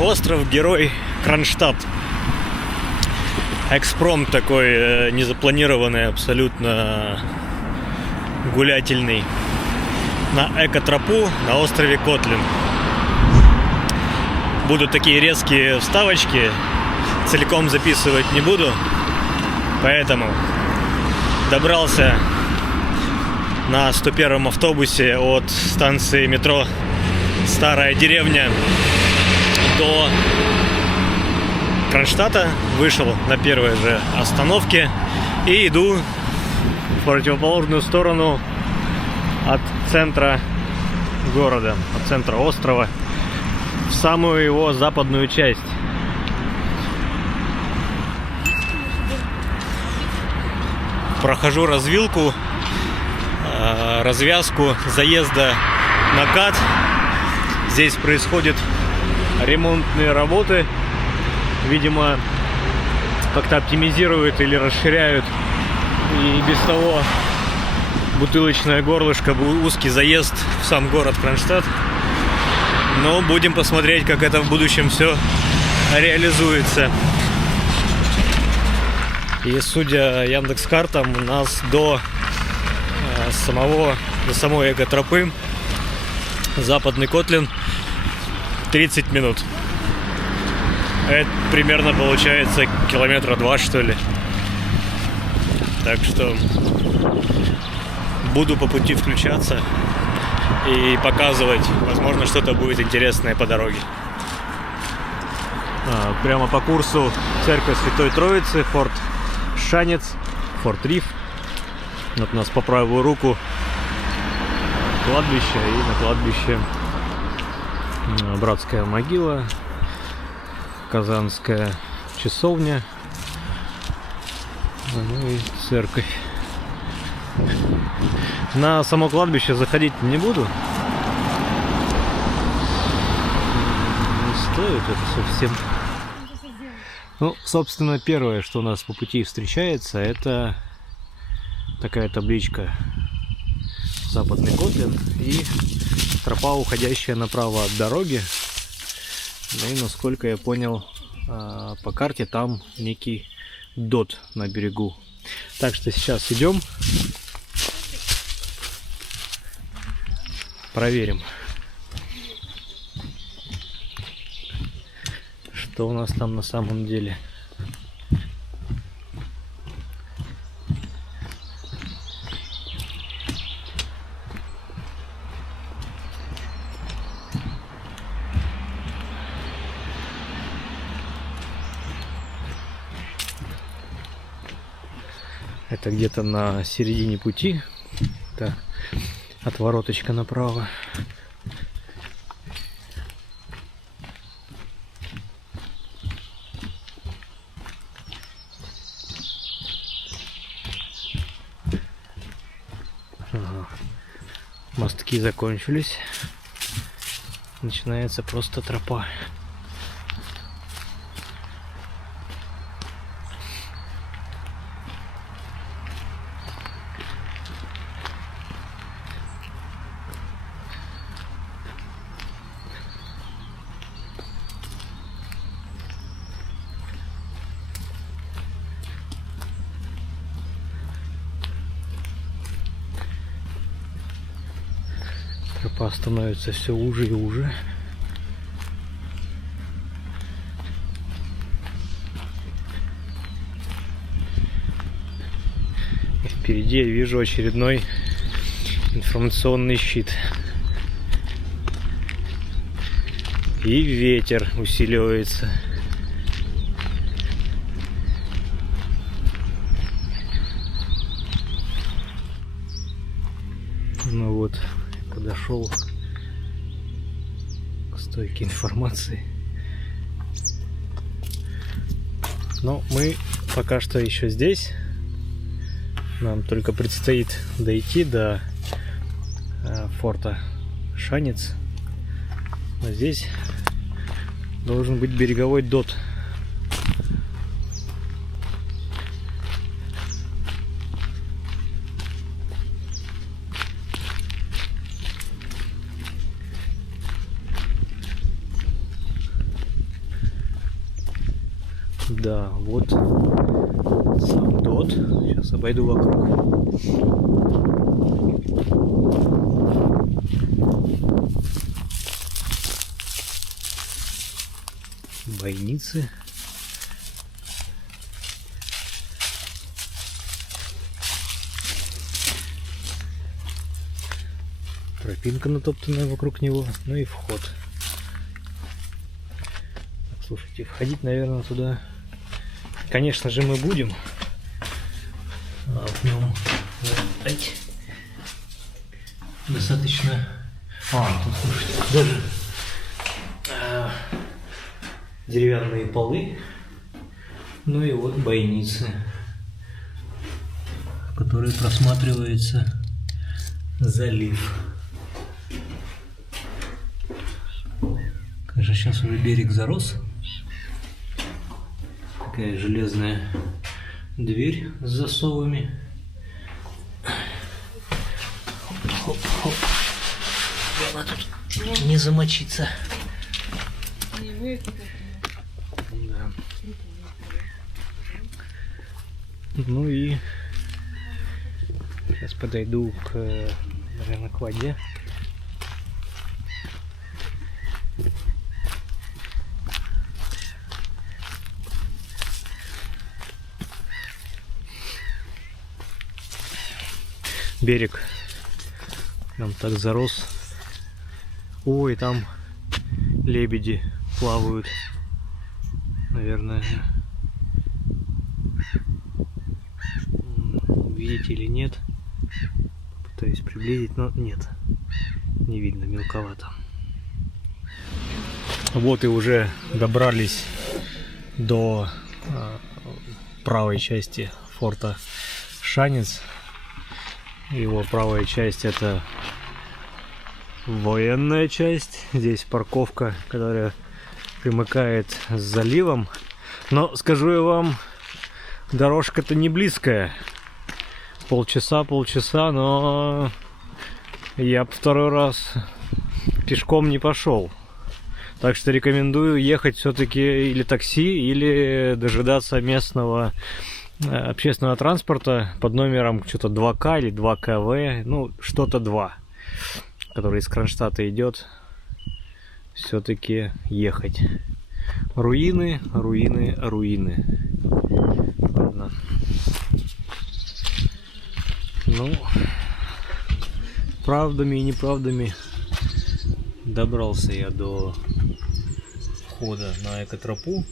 Остров-герой Кронштадт. Экспромт такой незапланированный, абсолютно гулятельный. На экотропу на острове Котлин. Будут такие резкие вставочки. Целиком записывать не буду. Поэтому добрался на 101-м автобусе от станции метро Старая деревня до Кронштадта, вышел на первой же остановке и иду в противоположную сторону от центра города, от центра острова, в самую его западную часть. Прохожу развилку, развязку заезда на КАТ. Здесь происходят ремонтные работы. Видимо, как-то оптимизируют или расширяют и без того бутылочное горлышко, узкий заезд в сам город Кронштадт. Но будем посмотреть, как это в будущем все реализуется. И судя Яндекс.Картам, у нас до самой экотропы Западный Котлин 30 минут. Это примерно получается километра 2, что ли. Так что буду по пути включаться и показывать. Возможно, что-то будет интересное по дороге. Прямо по курсу церковь Святой Троицы, форт Шанец, форт Риф. Вот у нас по правую руку кладбище, и на кладбище братская могила, Казанская часовня, ну и церковь. На само кладбище заходить не буду. Не стоит это совсем. Ну, собственно, первое, что у нас по пути встречается, это такая табличка Западный Котлин и тропа, уходящая направо от дороги. Ну и, насколько я понял, по карте там некий дот на берегу. Так что сейчас идем, проверим, что у нас там на самом деле. Это где-то на середине пути. Так, отвороточка направо. Ага. Мостки закончились. Начинается просто тропа. Тропа становится все уже и уже. И впереди я вижу очередной информационный щит. И ветер усиливается. Ну вот, подошел к стойке информации. Но мы пока что еще здесь. Нам только предстоит дойти до форта Шанец. А здесь должен быть береговой дот. Да, вот сам ДОТ. Сейчас обойду вокруг. Бойницы. Тропинка натоптанная вокруг него, ну и вход. Так, слушайте, входить, наверное, туда, конечно же, мы будем. А в нем достаточно. Тут, слушайте, даже деревянные полы. Ну и вот бойницы, в которой просматривается залив. Конечно, сейчас уже берег зарос. Такая железная дверь с засовами. Хоп, хоп. Она тут не замочится. Да. Ну и сейчас подойду наверное, к воде. Берег нам так зарос. Ой, там лебеди плавают. Наверное, видите или нет? Пытаюсь приблизить, но нет, не видно, мелковато. Вот и уже добрались до правой части форта Шанец. Его правая часть — это военная часть. Здесь парковка, которая примыкает с заливом. Но скажу я вам, дорожка-то не близкая. Полчаса, но я бы второй раз пешком не пошел. Так что рекомендую ехать все-таки или такси, или дожидаться местного общественного транспорта под номером что-то 2К или 2КВ, ну что-то 2, который из Кронштадта идет. Все-таки ехать. Руины, руины, руины. Ладно. Ну, правдами и неправдами добрался я до входа на экотропу.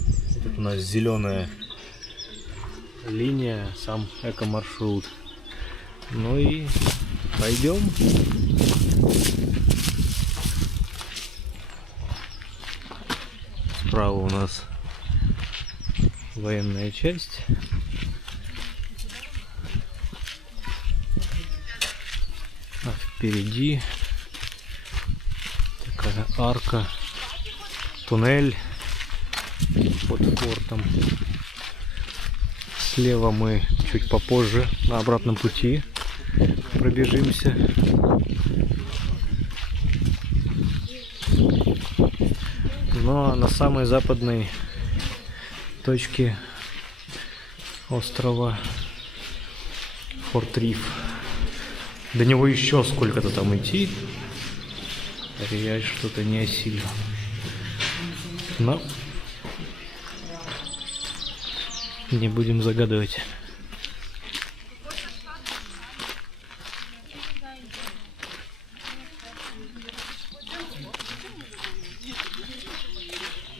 Тут у нас зеленая линия, сам эко-маршрут. Ну и пойдем. Справа у нас военная часть. А впереди такая арка, туннель под фортом. Слева мы чуть попозже на обратном пути пробежимся. Ну а на самой западной точке острова Форт Риф. До него еще сколько-то там идти. Я что-то не осилю. Но не будем загадывать.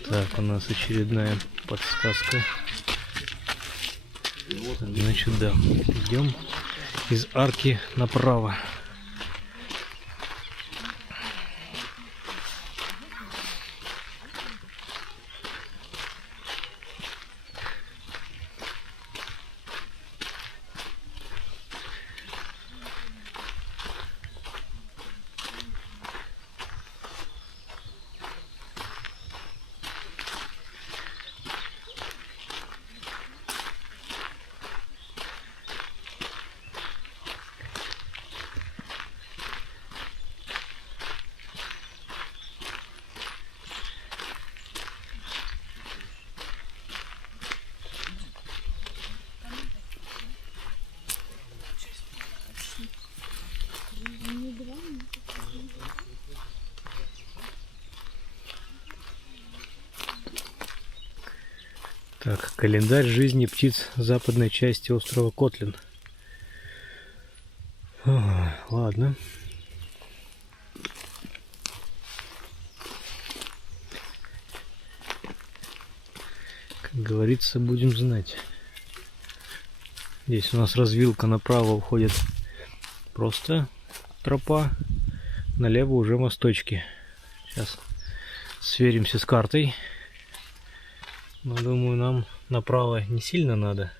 Так, у нас очередная подсказка. Значит, да, идем из арки направо. Так, календарь жизни птиц западной части острова Котлин. Ладно. Как говорится, будем знать. Здесь у нас развилка, направо уходит просто тропа, налево уже мосточки. Сейчас сверимся с картой. Но думаю, нам направо не сильно надо.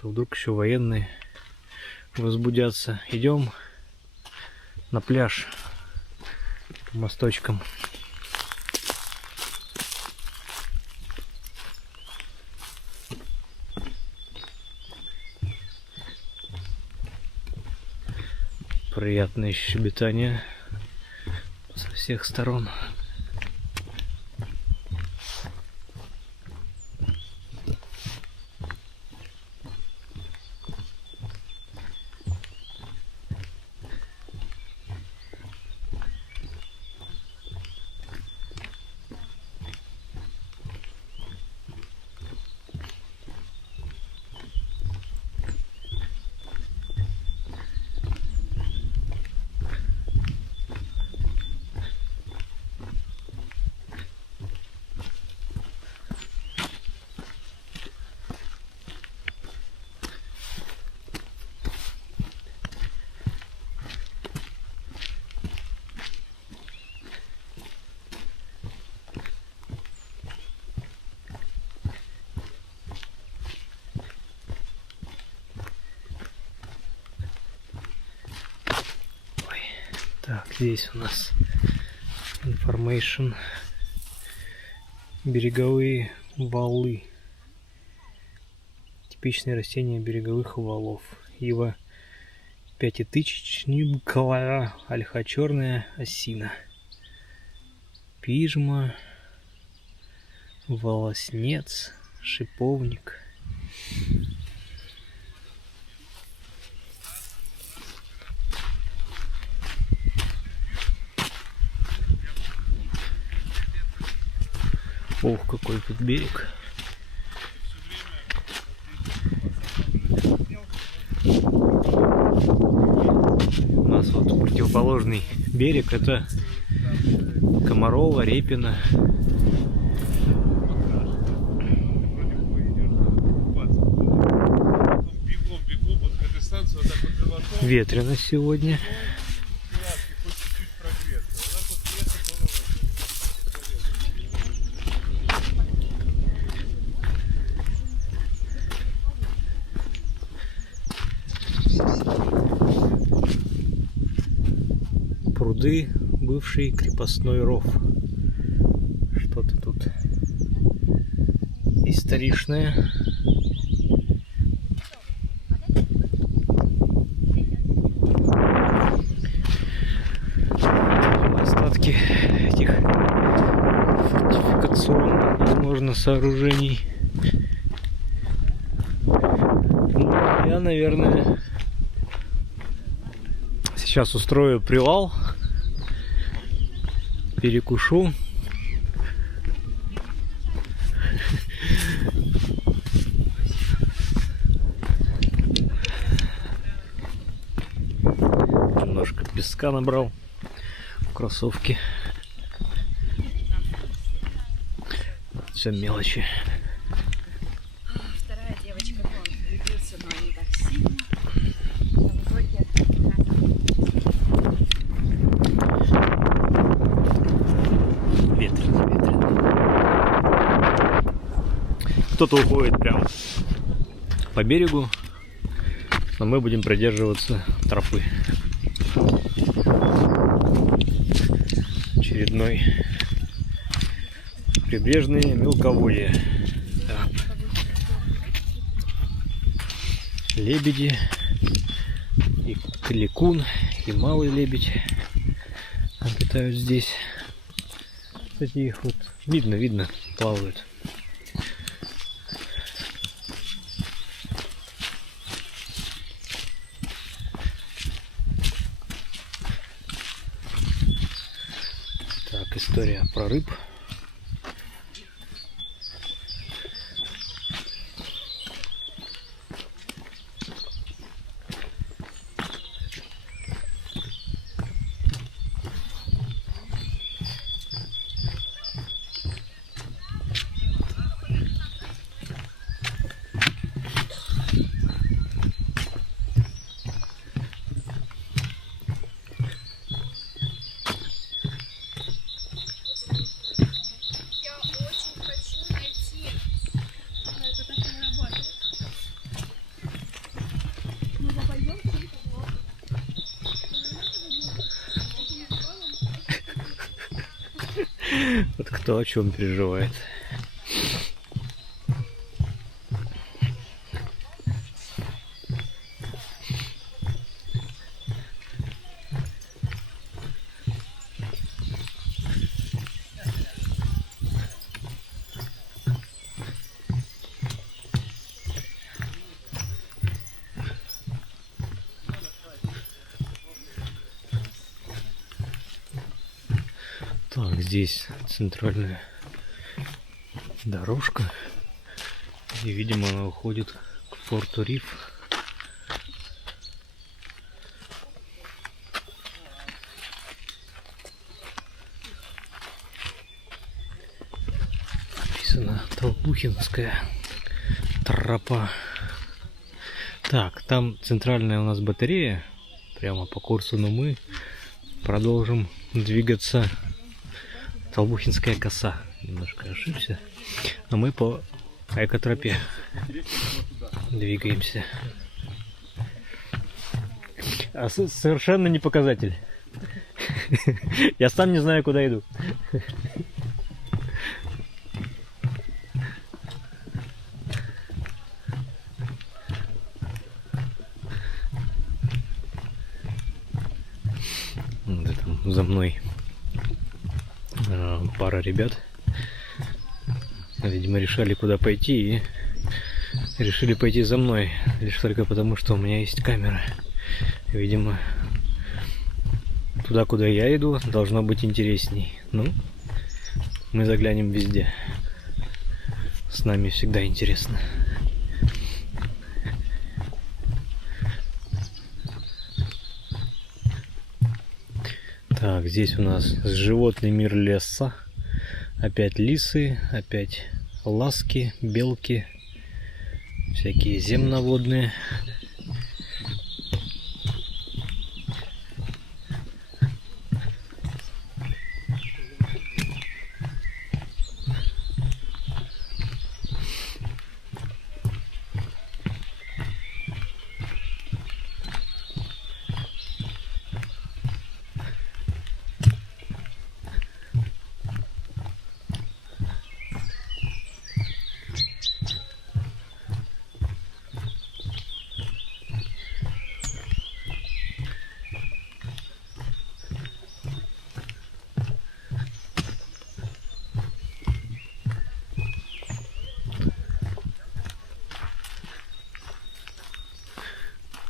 То вдруг еще военные возбудятся. Идем на пляж по мосточкам. Приятное щебетание со всех сторон. Так, здесь у нас information. Береговые валы. Типичные растения береговых валов. Ива пятитысячниковая, ольха черная, осина. Пижма, волоснец, шиповник. Ох, какой тут берег. У нас вот противоположный берег, это Комарова, Репина. Ветрено сегодня. Пруды, бывший крепостной ров. Что-то тут историчное. Остатки этих фортификационных, возможно, сооружений. Ну, я, наверное, сейчас устрою привал, перекушу. Немножко песка набрал в кроссовки. Все мелочи. Вторая девочка, он влюбился, но не так сильно. В итоге... Ветрено, ветрено. Кто-то уходит прям по берегу, но мы будем придерживаться тропы. Очередной прибрежные мелководье. Да. Лебеди, и кликун, и малый лебедь обитают здесь. Кстати, их вот видно, плавают. Так, история про рыб. Вот кто о чем переживает. Так, здесь центральная дорожка. И, видимо, она уходит к порту Риф. Написано Толбухинская тропа. Так, там центральная у нас батарея. Прямо по курсу, но мы продолжим двигаться. Толбухинская коса. Немножко ошибся. А мы по экотропе двигаемся. А совершенно не показатель. Я сам не знаю, куда иду. Вот там за мной пара ребят. Видимо, решали, куда пойти, и решили пойти за мной. Лишь только потому, что у меня есть камера. Видимо, туда, куда я иду, должно быть интересней. Ну, мы заглянем везде. С нами всегда интересно. Так, здесь у нас животный мир леса. Опять лисы, опять ласки, белки, всякие земноводные.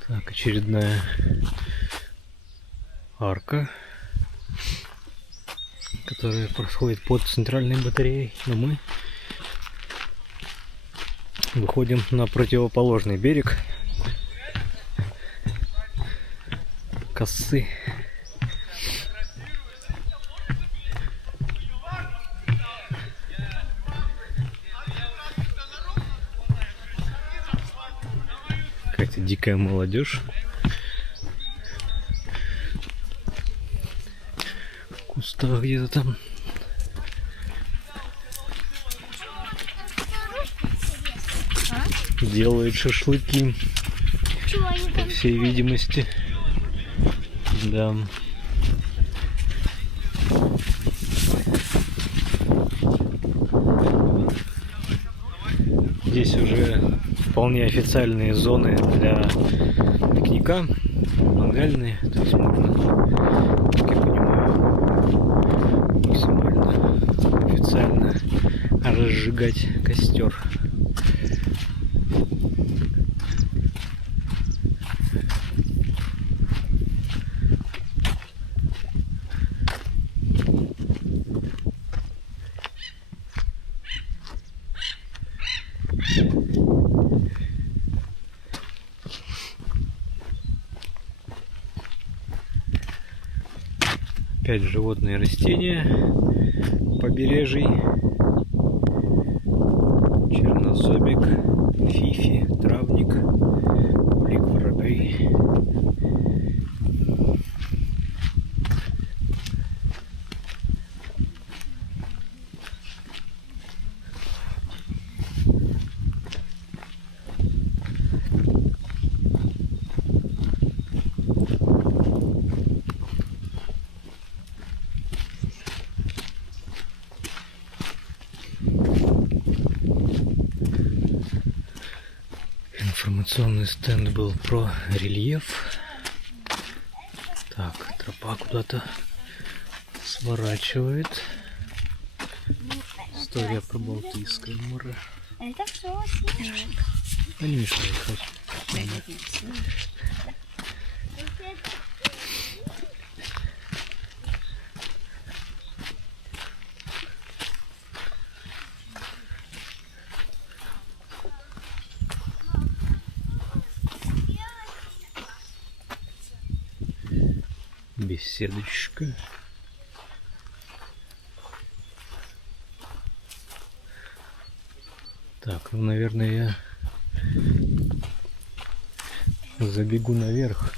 Так, очередная арка, которая проходит под центральной батареей. Но мы выходим на противоположный берег косы. Какая-то дикая молодежь. В кустах где-то там. Делает шашлыки, по всей видимости. Да. Здесь уже вполне официальные зоны для пикника, мангальные, то есть можно, как я понимаю, максимально официально разжигать костер. Опять животные, растения, побережий, чернозобик, фифи, травник, кулик воробей. Информационный стенд был про рельеф. Так, тропа куда-то сворачивает. История про Балтийское море. Это все снег. А не мешает хоть. Беседочка. Так, ну, наверное, я забегу наверх.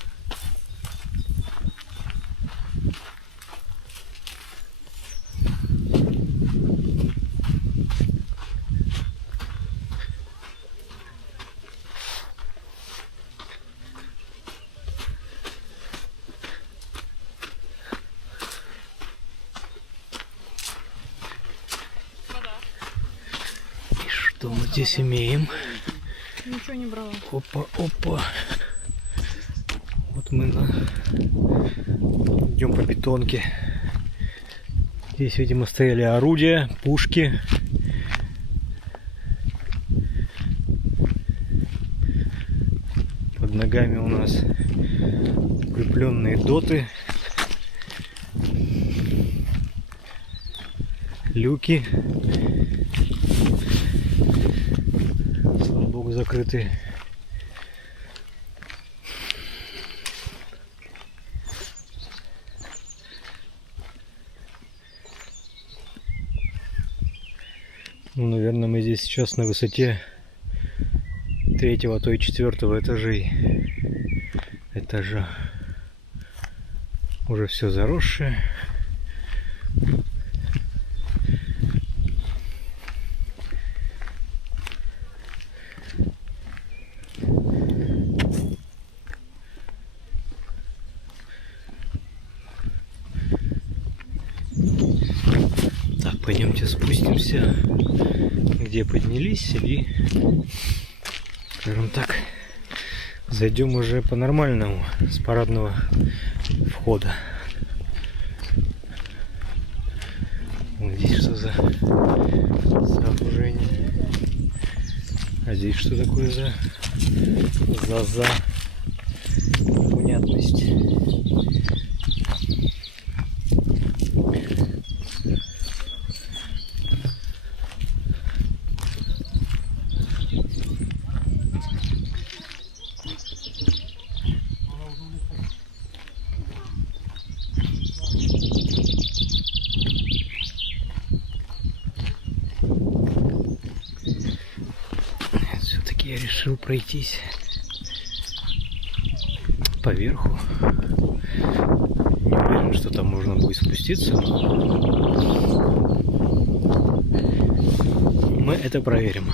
Что мы здесь имеем? Ничего не брала. Опа, опа. Вот мы идем по бетонке. Здесь, видимо, стояли орудия, пушки. Под ногами у нас укрепленные доты. Люки. Слава богу, закрыты. Ну, наверное, мы здесь сейчас на высоте 3-го, а то и 4-го этажа. Уже все заросшее. Так, пойдемте спустимся, где поднялись, и, скажем так, зайдем уже по-нормальному с парадного входа. Вот здесь что за сооружение? А здесь что такое за непонятность? Все-таки я решил пройтись по верху. Не уверен, что там можно будет спуститься. Мы это проверим.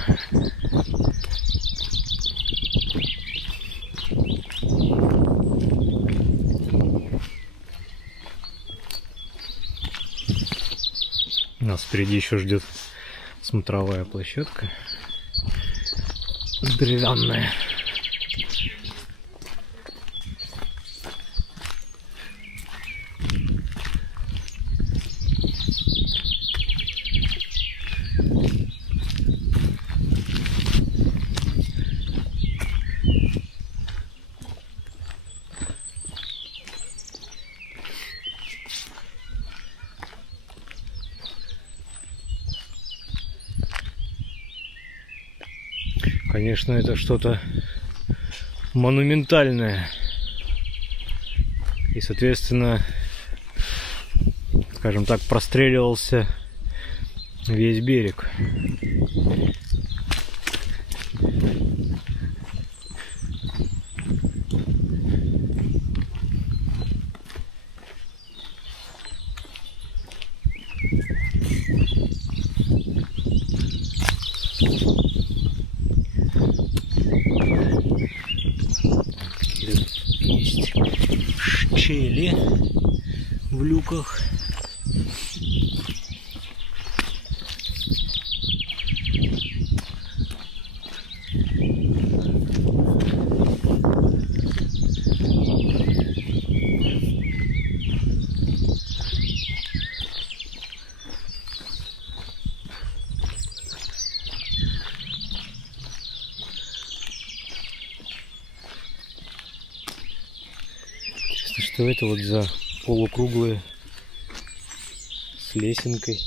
Нас впереди еще ждет смотровая площадка деревянная. Конечно, это что-то монументальное. И, соответственно, скажем так, простреливался весь берег. Есть щели в люках. что это вот за полукруглые с лесенкой.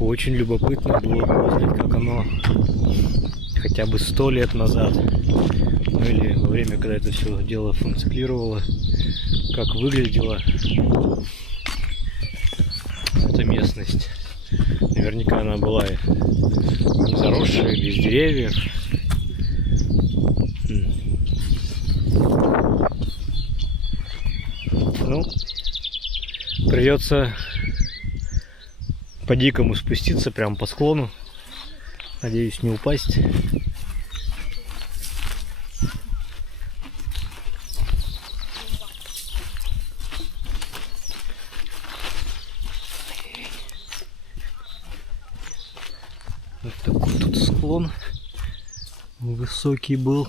Очень любопытно было бы узнать, как оно хотя бы 100 лет назад, ну или во время, когда это все дело функционировало, как выглядела эта местность. Наверняка она была заросшая, без деревьев. Ну, придется по-дикому спуститься прямо по склону. Надеюсь, не упасть. Вот такой тут склон высокий был.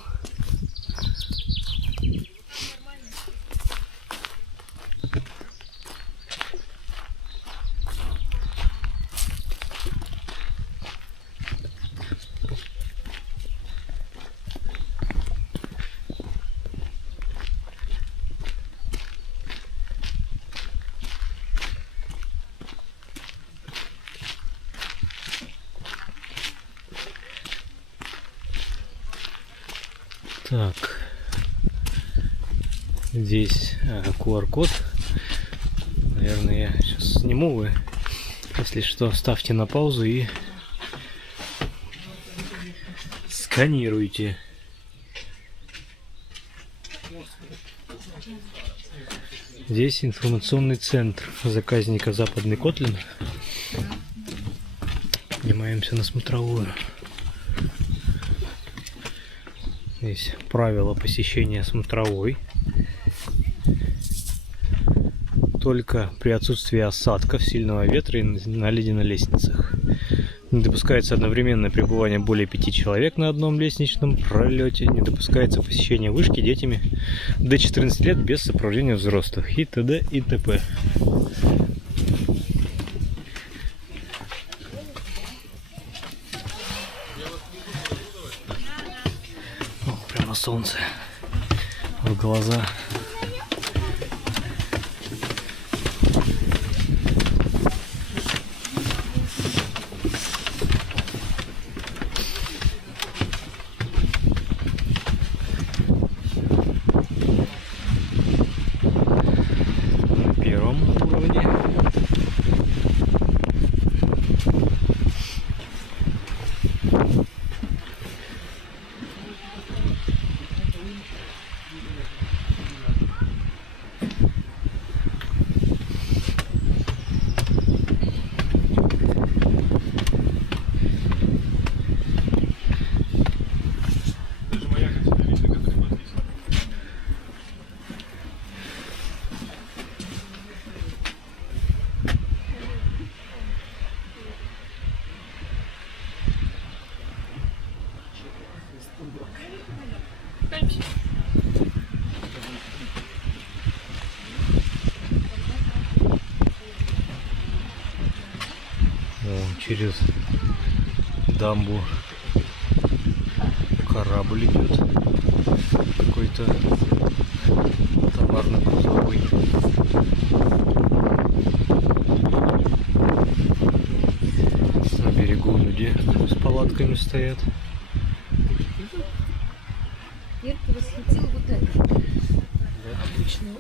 Так, здесь QR-код. Наверное, я сейчас сниму. Вы, если что, ставьте на паузу и сканируйте. Здесь информационный центр заказника Западный Котлин. Поднимаемся на смотровую. Здесь правила посещения смотровой. Только при отсутствии осадков, сильного ветра и наледи на лестницах. Не допускается одновременное пребывание более 5 человек на одном лестничном пролете. Не допускается посещение вышки детьми до 14 лет без сопровождения взрослых. И т.д. и т.п. Прямо солнце в глаза. На первом уровне. Через дамбу корабль идет, какой-то товарно-грузовой. На берегу люди с палатками стоят. Ирка восхитил вот это. Обычный.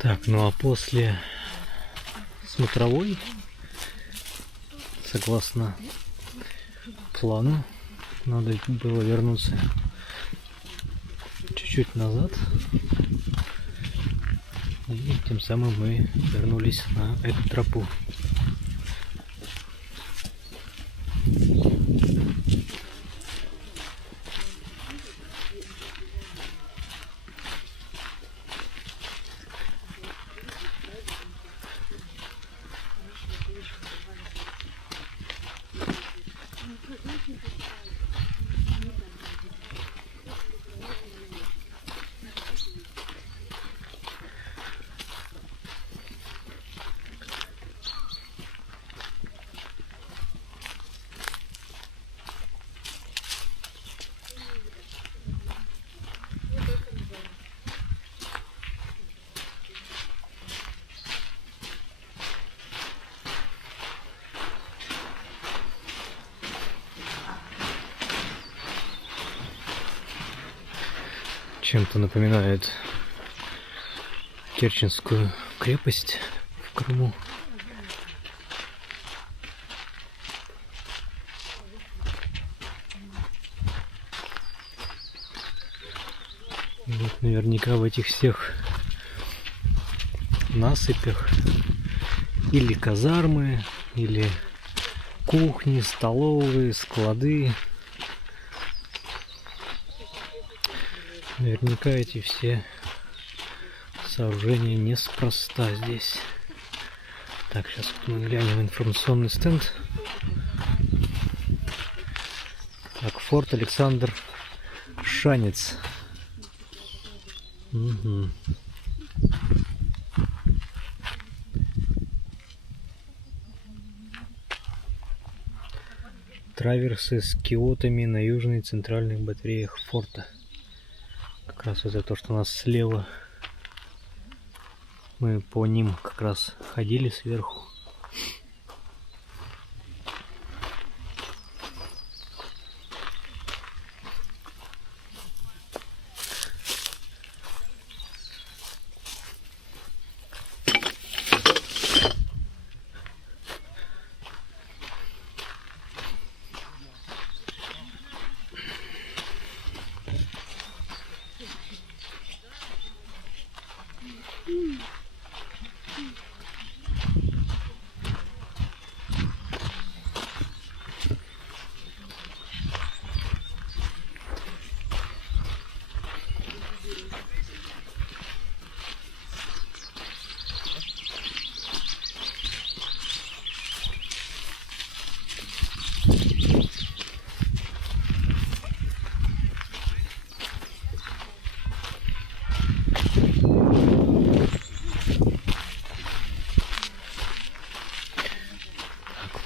Так, ну а после смотровой, согласно плану, надо было вернуться чуть-чуть назад. И тем самым мы вернулись на эту тропу. Чем-то напоминает Керченскую крепость в Крыму. Вот наверняка в этих всех насыпях или казармы, или кухни, столовые, склады. Наверняка эти все сооружения неспроста здесь. Так, сейчас мы глянем информационный стенд. Так, форт Александр Шанец. Угу. Траверсы с киотами на южной и центральных батареях форта. Как раз это то, что у нас слева. Мы по ним как раз ходили сверху.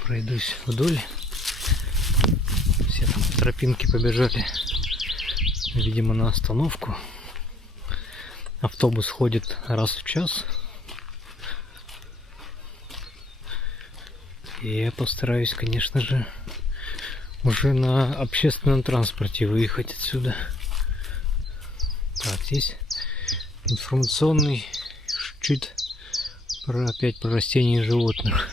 Пройдусь вдоль. Все там по тропинке побежали, видимо, на остановку. Автобус ходит раз в час. И я постараюсь, конечно же, уже на общественном транспорте выехать отсюда. Так, здесь информационный щит опять про растения и животных.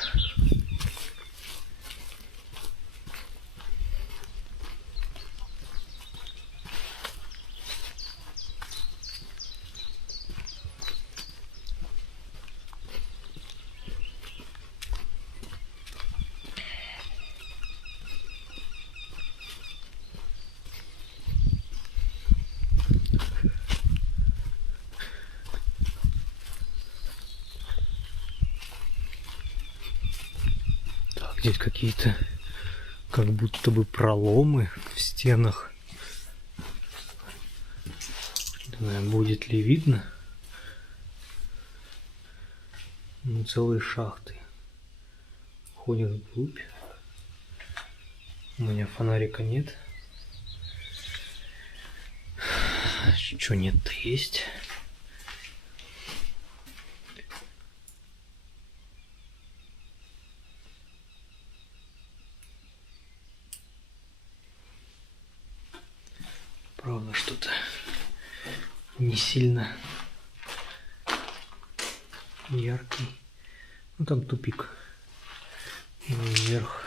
Здесь какие-то как будто бы проломы в стенах. Не знаю, будет ли видно. Ну, целые шахты ходят вглубь. У меня фонарика нет. Что нет-то есть. Правда, что-то не сильно яркий. Ну там тупик. И вверх.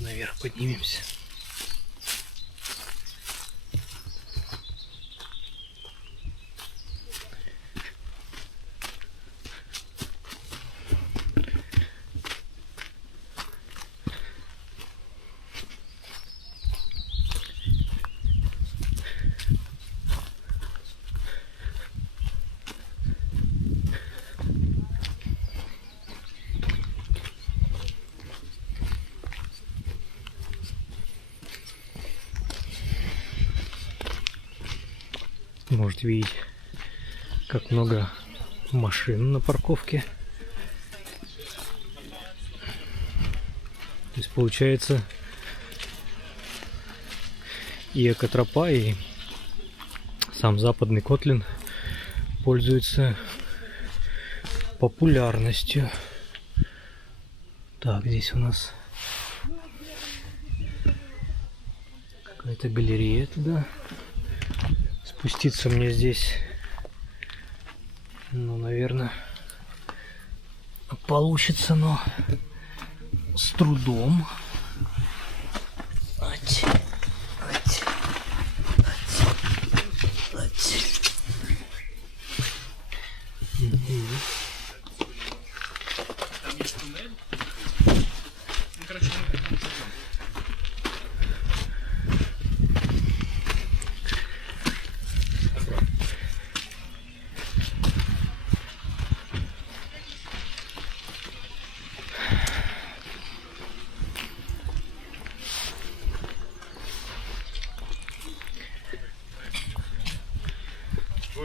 Давайте наверх поднимемся. Можете видеть, как много машин на парковке. То есть получается и экотропа, и сам Западный Котлин пользуется популярностью. Так, здесь у нас какая-то галерея туда. Спуститься мне здесь, ну, наверное, получится, но с трудом.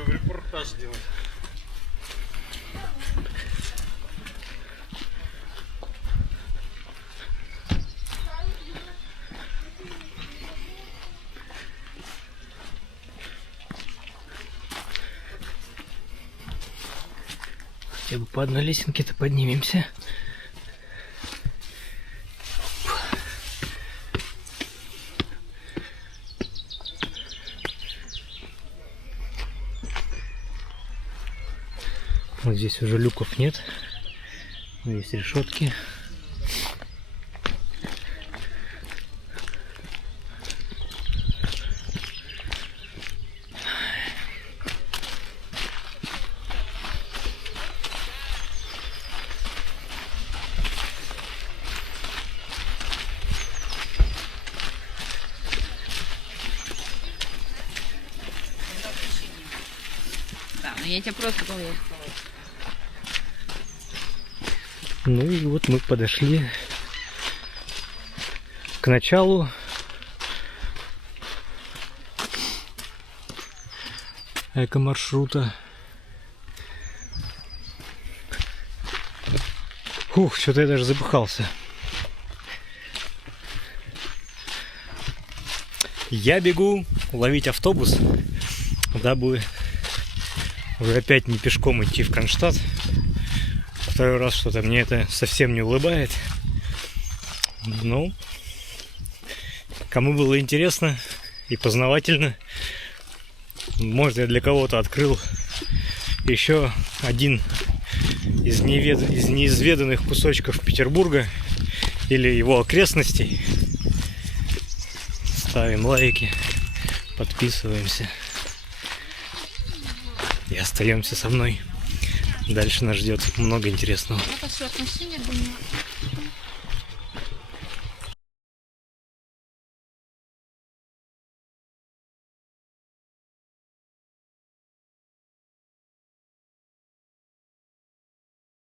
Репортаж делать. Хотя бы по одной лесенке-то поднимемся. Вот здесь уже люков нет, но есть решетки. Да, но я тебя просто говорю. Ну и вот мы подошли к началу эко-маршрута. Фух, что-то я даже запыхался. Я бегу ловить автобус, дабы уже опять не пешком идти в Кронштадт. Второй раз что-то мне это совсем не улыбает. Ну, кому было интересно и познавательно, может, я для кого-то открыл еще один из неизведанных кусочков Петербурга или его окрестностей. Ставим лайки, подписываемся и остаемся со мной. Дальше нас ждет много интересного. Это все отношения, думаю.